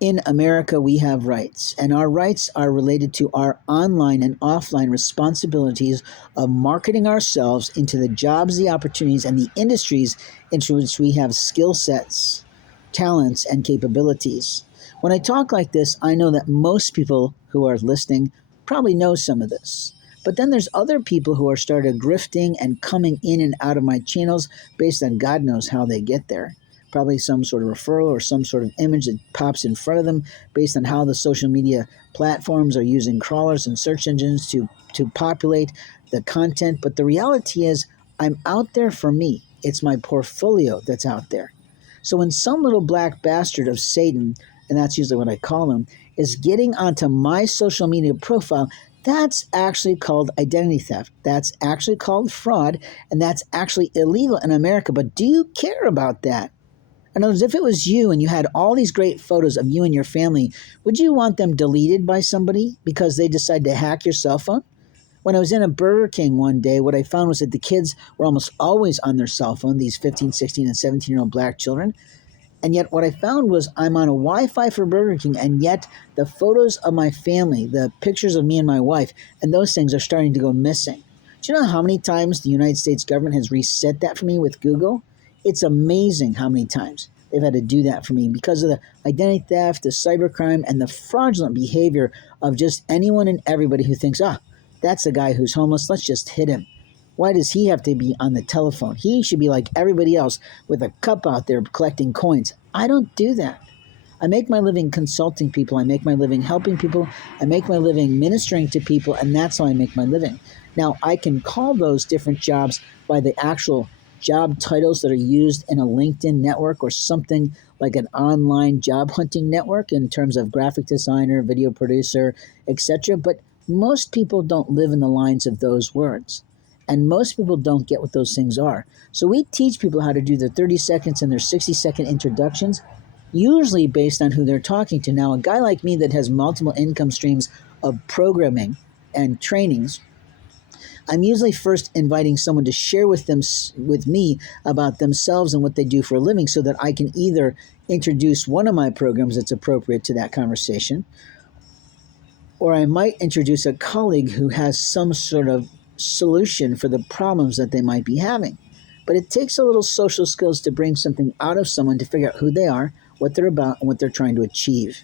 In America, we have rights, and our rights are related to our online and offline responsibilities of marketing ourselves into the jobs, the opportunities, and the industries into which we have skill sets, talents, and capabilities. When I talk like this, I know that most people who are listening probably know some of this. But then there's other people who are started grifting and coming in and out of my channels based on God knows how they get there. Probably some sort of referral or some sort of image that pops in front of them based on how the social media platforms are using crawlers and search engines to populate the content. But the reality is, I'm out there for me. It's my portfolio that's out there. So when some little black bastard of Satan, and that's usually what I call him, is getting onto my social media profile, that's actually called identity theft. That's actually called fraud, and that's actually illegal in America. But do you care about that? In other words, if it was you and you had all these great photos of you and your family, would you want them deleted by somebody because they decided to hack your cell phone? When I was in a Burger King one day, what I found was that the kids were almost always on their cell phone, these 15, 16, and 17-year-old black children. And yet what I found was I'm on a Wi-Fi for Burger King, and yet the photos of my family, the pictures of me and my wife, and those things are starting to go missing. Do you know how many times the United States government has reset that for me with Google? It's amazing how many times they've had to do that for me because of the identity theft, the cybercrime, and the fraudulent behavior of just anyone and everybody who thinks, that's a guy who's homeless, let's just hit him. Why does he have to be on the telephone? He should be like everybody else with a cup out there collecting coins. I don't do that. I make my living consulting people. I make my living helping people. I make my living ministering to people, and that's how I make my living. Now, I can call those different jobs by the actual job titles that are used in a LinkedIn network or something like an online job hunting network in terms of graphic designer, video producer, etc. But most people don't live in the lines of those words. And most people don't get what those things are. So we teach people how to do their 30 seconds and their 60-second introductions, usually based on who they're talking to. Now, a guy like me that has multiple income streams of programming and trainings, I'm usually first inviting someone to share with me about themselves and what they do for a living so that I can either introduce one of my programs that's appropriate to that conversation, or I might introduce a colleague who has some sort of solution for the problems that they might be having. But it takes a little social skills to bring something out of someone to figure out who they are, what they're about, and what they're trying to achieve.